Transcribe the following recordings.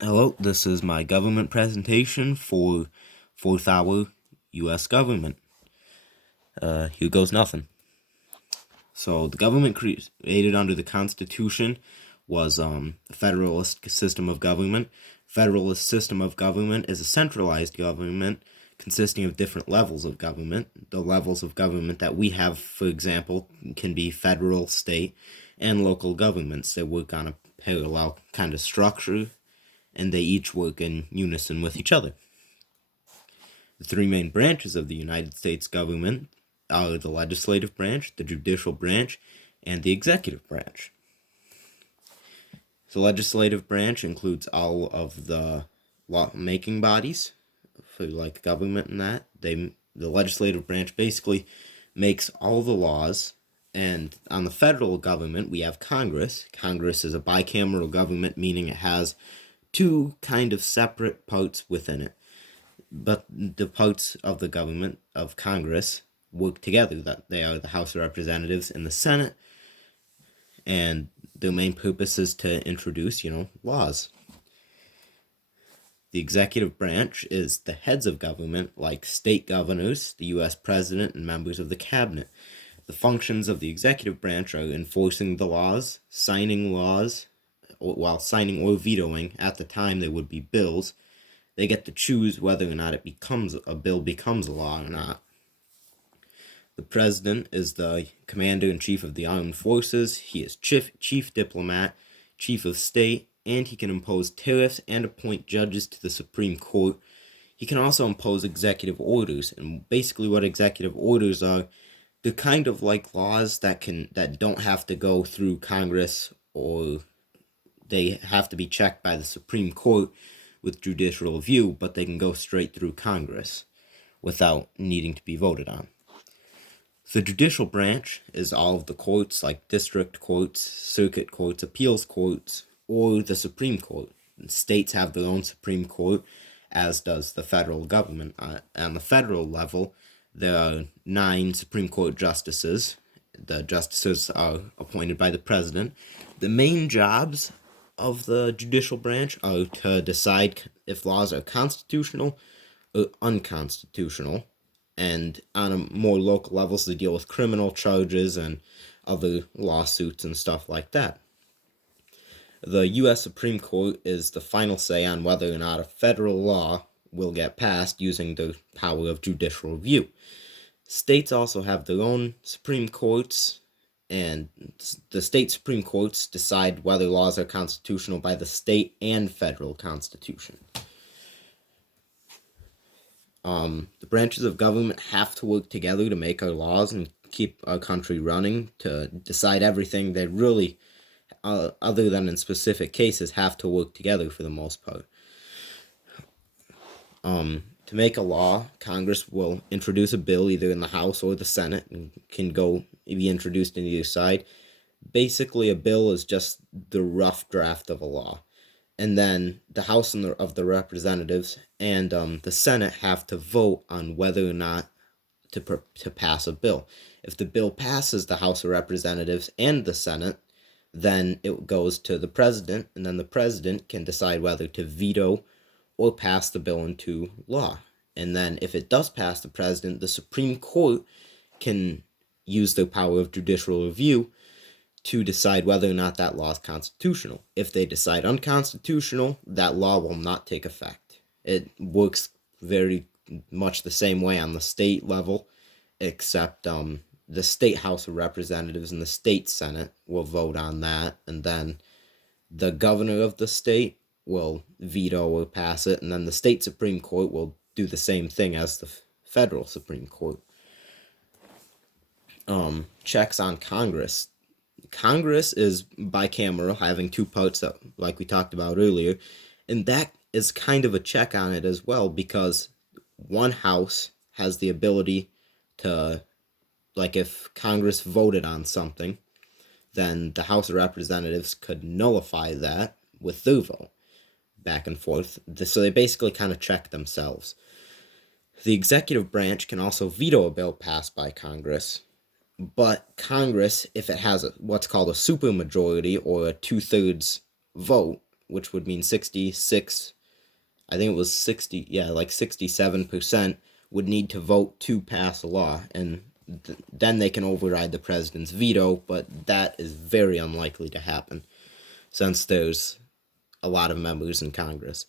Hello, this is my government presentation for fourth hour U.S. Government. Here goes nothing. So the government created under the Constitution was the Federalist system of government. Federalist system of government is a centralized government consisting of different levels of government. The levels of government that we have, for example, can be federal, state, and local governments. They work on a parallel kind of structure, and they each work in unison with each other. The three main branches of the United States government are the legislative branch, the judicial branch, and the executive branch. The legislative branch includes all of the law-making bodies for like government and that. The legislative branch basically makes all the laws, and on the federal government we have Congress. Congress is a bicameral government, meaning it has two kind of separate parts within it. But the parts of the government of Congress work together. That they are the House of Representatives and the Senate, and their main purpose is to introduce, laws. The executive branch is the heads of government, like state governors, the U.S. president, and members of the cabinet. The functions of the executive branch are enforcing the laws, signing laws, while signing or vetoing. At the time, there would be bills. They get to choose whether or not a bill becomes a law or not. The president is the commander-in-chief of the armed forces. He is chief diplomat, chief of state, and he can impose tariffs and appoint judges to the Supreme Court. He can also impose executive orders, and basically what executive orders are, they're kind of like laws that don't have to go through Congress, or they have to be checked by the Supreme Court with judicial review, but they can go straight through Congress without needing to be voted on. The judicial branch is all of the courts, like district courts, circuit courts, appeals courts, or the Supreme Court. And states have their own Supreme Court, as does the federal government. On the federal level, there are 9 Supreme Court justices. The justices are appointed by the president. The main jobs of the judicial branch are to decide if laws are constitutional or unconstitutional, and on a more local levels they deal with criminal charges and other lawsuits and stuff like that. The U.S. Supreme Court is the final say on whether or not a federal law will get passed using the power of judicial review. States also have their own Supreme Courts, and the state Supreme Courts decide whether laws are constitutional by the state and federal constitution. The branches of government have to work together to make our laws and keep our country running, to decide everything. They really, other than in specific cases, have to work together for the most part. To make a law, Congress will introduce a bill either in the House or the Senate, and can be introduced in either side. Basically, a bill is just the rough draft of a law. And then the House of the Representatives and the Senate have to vote on whether or not to pass a bill. If the bill passes the House of Representatives and the Senate, then it goes to the president, and then the president can decide whether to veto or pass the bill into law. And then if it does pass the president, the Supreme Court can use their power of judicial review to decide whether or not that law is constitutional. If they decide unconstitutional, that law will not take effect. It works very much the same way on the state level, except the state House of Representatives and the state Senate will vote on that, and then the governor of the state will veto or pass it, and then the state Supreme Court will do the same thing as the federal Supreme Court. Checks on Congress. Congress is bicameral, having 2 parts, like we talked about earlier, and that is kind of a check on it as well, because one house has the ability to, like if Congress voted on something, then the House of Representatives could nullify that with their vote, back and forth. So they basically kind of check themselves. The executive branch can also veto a bill passed by Congress, but Congress, if it has what's called a supermajority or a 2/3 vote, which would mean 66, I think it was 60, yeah, like 67% would need to vote to pass a law, and then they can override the president's veto, but that is very unlikely to happen since there's a lot of members in Congress.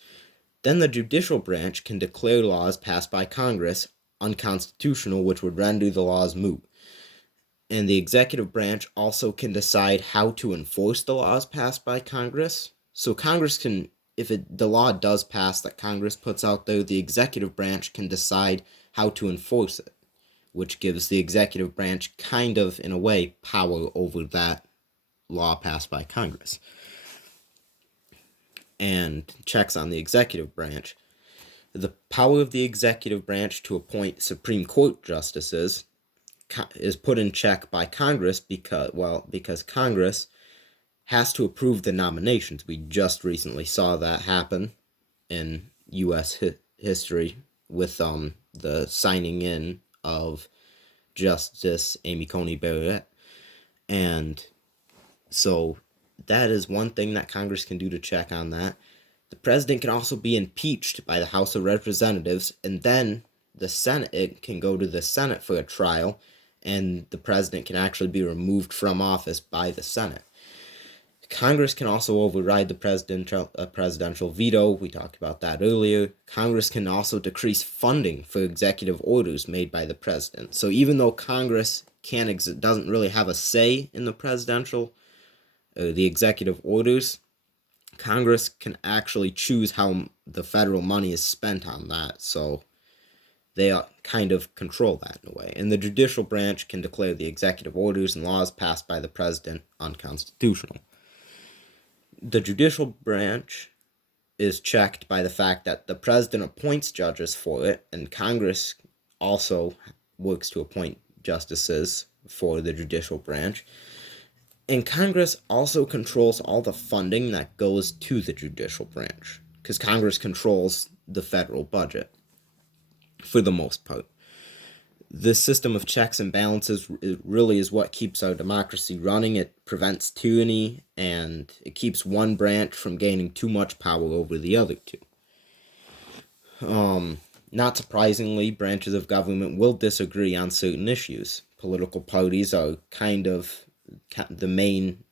Then the judicial branch can declare laws passed by Congress unconstitutional, which would render the laws moot. And the executive branch also can decide how to enforce the laws passed by Congress. So Congress can, if the law does pass that Congress puts out there, the executive branch can decide how to enforce it, which gives the executive branch kind of, in a way, power over that law passed by Congress. And checks on the executive branch. The power of the executive branch to appoint Supreme Court justices is put in check by Congress because Congress has to approve the nominations. We just recently saw that happen in U.S. history with the signing in of Justice Amy Coney Barrett. And so that is one thing that Congress can do to check on that. The president can also be impeached by the House of Representatives, and then the Senate can go to the Senate for a trial, and the president can actually be removed from office by the Senate. Congress can also override the presidential veto. We talked about that earlier. Congress can also decrease funding for executive orders made by the president. So even though Congress doesn't really have a say in the the executive orders, Congress can actually choose how the federal money is spent on that. So they kind of control that in a way. And the judicial branch can declare the executive orders and laws passed by the president unconstitutional. The judicial branch is checked by the fact that the president appoints judges for it, and Congress also works to appoint justices for the judicial branch. And Congress also controls all the funding that goes to the judicial branch, because Congress controls the federal budget for the most part. This system of checks and balances really is what keeps our democracy running. It prevents tyranny, and it keeps one branch from gaining too much power over the other two. Not surprisingly, branches of government will disagree on certain issues. Political parties are kind of the main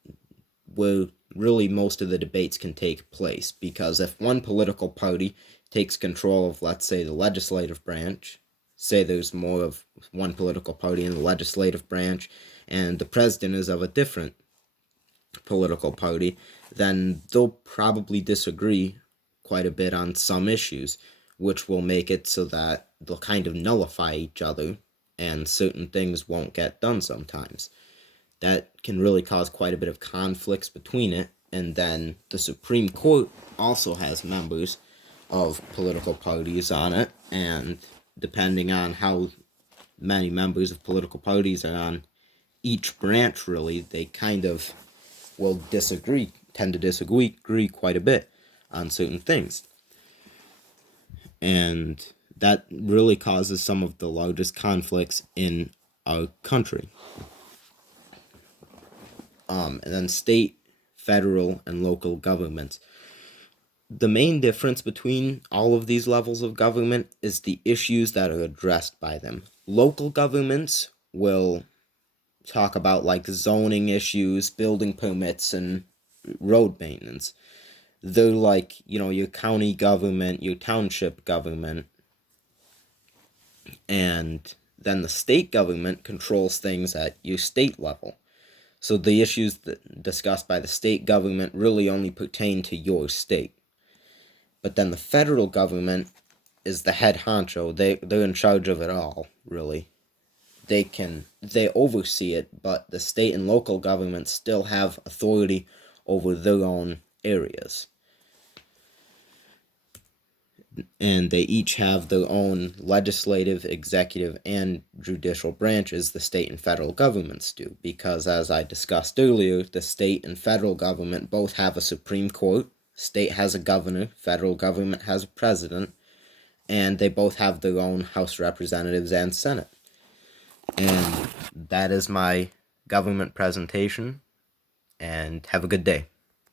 where really most of the debates can take place, because if one political party takes control of, let's say, the legislative branch, say there's more of one political party in the legislative branch, and the president is of a different political party, then they'll probably disagree quite a bit on some issues, which will make it so that they'll kind of nullify each other, and certain things won't get done sometimes. That can really cause quite a bit of conflicts between it. And then the Supreme Court also has members of political parties on it, and depending on how many members of political parties are on each branch, really, they kind of will tend to disagree quite a bit on certain things. And that really causes some of the largest conflicts in our country. And then state, federal, and local governments. The main difference between all of these levels of government is the issues that are addressed by them. Local governments will talk about like zoning issues, building permits, and road maintenance. They're like, your county government, your township government. And then the state government controls things at your state level. So the issues discussed by the state government really only pertain to your state. But then the federal government is the head honcho. They're in charge of it all, really. They oversee it, but the state and local governments still have authority over their own areas. And they each have their own legislative, executive, and judicial branches, the state and federal governments do. Because as I discussed earlier, the state and federal government both have a Supreme Court, state has a governor, federal government has a president, and they both have their own House of Representatives and Senate. And that is my government presentation, and have a good day.